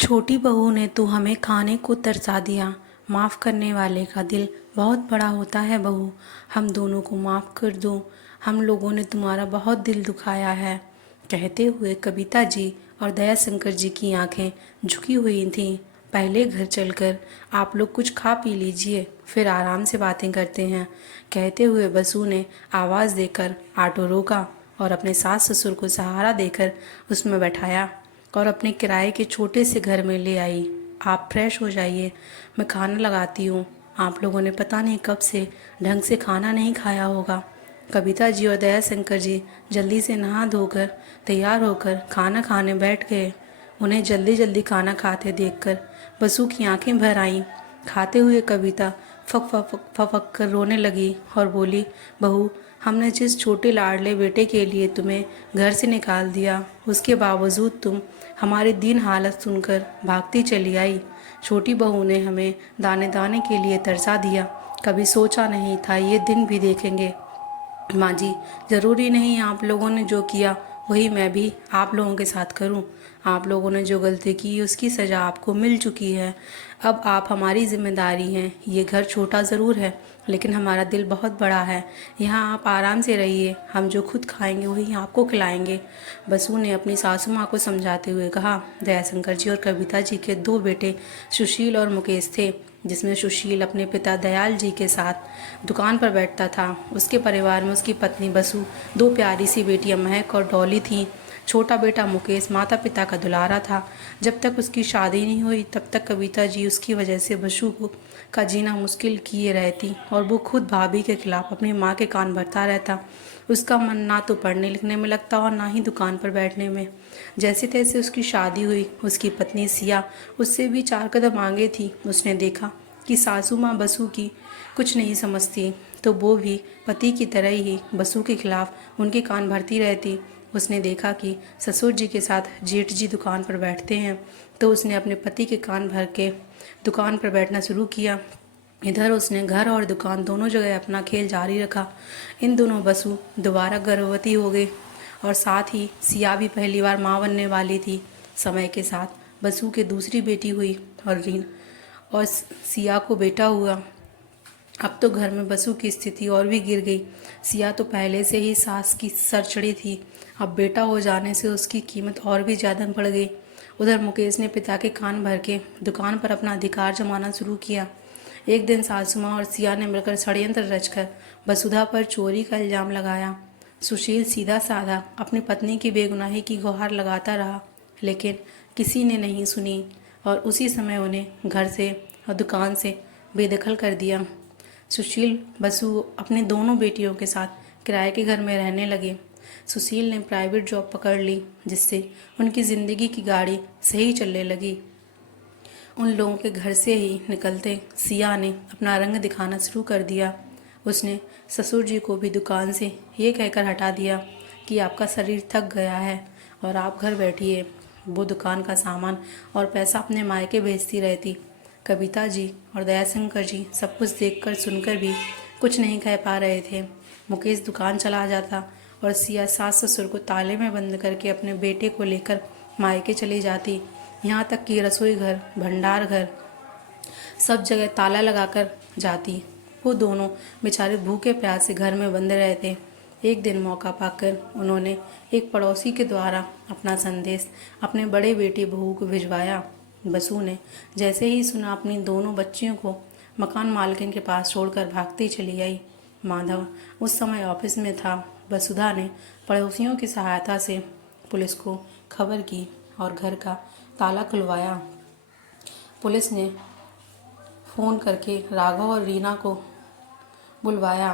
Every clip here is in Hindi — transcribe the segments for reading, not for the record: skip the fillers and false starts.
छोटी बहू ने तो हमें खाने को तरसा दिया। माफ़ करने वाले का दिल बहुत बड़ा होता है बहू, हम दोनों को माफ़ कर दो। हम लोगों ने तुम्हारा बहुत दिल दुखाया है। कहते हुए कविता जी और दयाशंकर जी की आंखें झुकी हुई थीं। पहले घर चलकर आप लोग कुछ खा पी लीजिए, फिर आराम से बातें करते हैं। कहते हुए बसु ने आवाज़ देकर ऑटो रोका और अपने सास ससुर को सहारा देकर उसमें बैठाया और अपने किराए के छोटे से घर में ले आई। आप फ्रेश हो जाइए, मैं खाना लगाती हूँ। आप लोगों ने पता नहीं कब से ढंग से खाना नहीं खाया होगा। कविता जी और दयाशंकर जी जल्दी से नहा धोकर तैयार होकर खाना खाने बैठ गए। उन्हें जल्दी जल्दी खाना खाते देखकर बसु की आंखें भर आईं। खाते हुए कविता फक फक फक कर रोने लगी और बोली, बहू, हमने जिस छोटे लाडले बेटे के लिए तुम्हें घर से निकाल दिया, उसके बावजूद तुम हमारी दीन हालत सुनकर भागती चली आई। छोटी बहू ने हमें दाने दाने के लिए तरसा दिया। कभी सोचा नहीं था ये दिन भी देखेंगे। माँ जी, ज़रूरी नहीं आप लोगों ने जो किया वही मैं भी आप लोगों के साथ करूं। आप लोगों ने जो गलती की उसकी सज़ा आपको मिल चुकी है। अब आप हमारी जिम्मेदारी हैं। ये घर छोटा ज़रूर है, लेकिन हमारा दिल बहुत बड़ा है। यहाँ आप आराम से रहिए, हम जो खुद खाएंगे वही आपको खिलाएंगे। बसु ने अपनी सासू माँ को समझाते हुए कहा। दयाशंकर जी और कविता जी के दो बेटे सुशील और मुकेश थे, जिसमें सुशील अपने पिता दयाल जी के साथ दुकान पर बैठता था। उसके परिवार में उसकी पत्नी बसु, दो प्यारी सी बेटियां महक और डॉली थीं। छोटा बेटा मुकेश माता पिता का दुलारा था। जब तक उसकी शादी नहीं हुई तब तक कविता जी उसकी वजह से बसु का जीना मुश्किल किए रहती और वो खुद भाभी के खिलाफ अपनी माँ के कान भरता रहता। उसका मन ना तो पढ़ने लिखने में लगता और ना ही दुकान पर बैठने में। जैसे तैसे उसकी शादी हुई। उसकी पत्नी सिया उससे भी 4 कदम आगे थी। उसने देखा कि सासू माँ बसु की कुछ नहीं समझती, तो वो भी पति की तरह ही बसु के खिलाफ उनके कान भरती रहती। उसने देखा कि ससुर जी के साथ जेठ जी दुकान पर बैठते हैं, तो उसने अपने पति के कान भर के दुकान पर बैठना शुरू किया। इधर उसने घर और दुकान दोनों जगह अपना खेल जारी रखा। इन दोनों बसु दोबारा गर्भवती हो गई और साथ ही सिया भी पहली बार माँ बनने वाली थी। समय के साथ बसु के दूसरी बेटी हुई और रीन और सिया को बेटा हुआ। अब तो घर में बसु की स्थिति और भी गिर गई। सिया तो पहले से ही सास की सर चढ़ी थी, अब बेटा हो जाने से उसकी कीमत और भी ज़्यादा बढ़ गई। उधर मुकेश ने पिता के कान भर के दुकान पर अपना अधिकार जमाना शुरू किया। एक दिन सासू माँ और सिया ने मिलकर षड्यंत्र रचकर वसुधा पर चोरी का इल्ज़ाम लगाया। सुशील सीधा साधा अपनी पत्नी की बेगुनाही की गुहार लगाता रहा, लेकिन किसी ने नहीं सुनी और उसी समय उन्हें घर से और दुकान से बेदखल कर दिया। सुशील बसु अपने दोनों बेटियों के साथ किराए के घर में रहने लगे। सुशील ने प्राइवेट जॉब पकड़ ली, जिससे उनकी ज़िंदगी की गाड़ी सही चलने लगी। उन लोगों के घर से ही निकलते सिया ने अपना रंग दिखाना शुरू कर दिया। उसने ससुर जी को भी दुकान से ये कहकर हटा दिया कि आपका शरीर थक गया है और आप घर बैठिए। वो दुकान का सामान और पैसा अपने मायके भेजती रहती। कविता जी और दयाशंकर जी सब कुछ देखकर सुनकर भी कुछ नहीं कह पा रहे थे। मुकेश दुकान चला जाता और सिया सास ससुर को ताले में बंद करके अपने बेटे को लेकर मायके चली जाती। यहाँ तक कि रसोई घर, भंडार घर, सब जगह ताला लगाकर जाती। वो दोनों बेचारे भूखे प्यासे घर में बंद रहते। एक दिन मौका पाकर उन्होंने एक पड़ोसी के द्वारा अपना संदेश अपने बड़े बेटे बहू को भिजवाया। बसु ने जैसे ही सुना अपनी दोनों बच्चियों को मकान मालकिन के पास छोड़कर भागती चली आई। माधव उस समय ऑफिस में था। वसुधा ने पड़ोसियों की सहायता से पुलिस को खबर की और घर का ताला खुलवाया। पुलिस ने फ़ोन करके राघव और रीना को बुलवाया।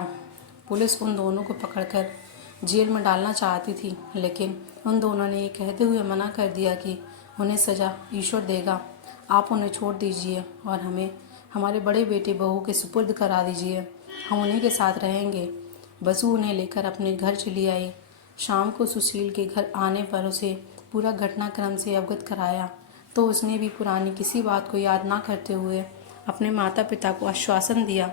पुलिस उन दोनों को पकड़कर जेल में डालना चाहती थी, लेकिन उन दोनों ने ये कहते हुए मना कर दिया कि उन्हें सज़ा ईश्वर देगा। आप उन्हें छोड़ दीजिए और हमें हमारे बड़े बेटे बहू के सुपुर्द करा दीजिए, हम उन्हीं के साथ रहेंगे। बसु उन्हें लेकर अपने घर चली आई। शाम को सुशील के घर आने पर उसे पूरा घटनाक्रम से अवगत कराया, तो उसने भी पुरानी किसी बात को याद ना करते हुए अपने माता पिता को आश्वासन दिया,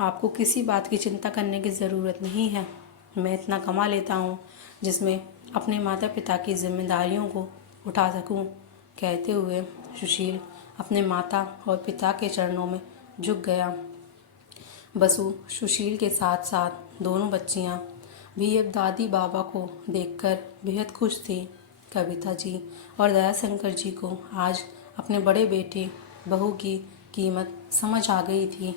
आपको किसी बात की चिंता करने की ज़रूरत नहीं है। मैं इतना कमा लेता हूँ जिसमें अपने माता पिता की जिम्मेदारियों को उठा सकूँ। कहते हुए सुशील अपने माता और पिता के चरणों में झुक गया। बसु सुशील के साथ साथ दोनों बच्चियां भी अब दादी बाबा को देखकर बेहद खुश थी। कविता जी और दयाशंकर जी को आज अपने बड़े बेटे बहू की कीमत समझ आ गई थी।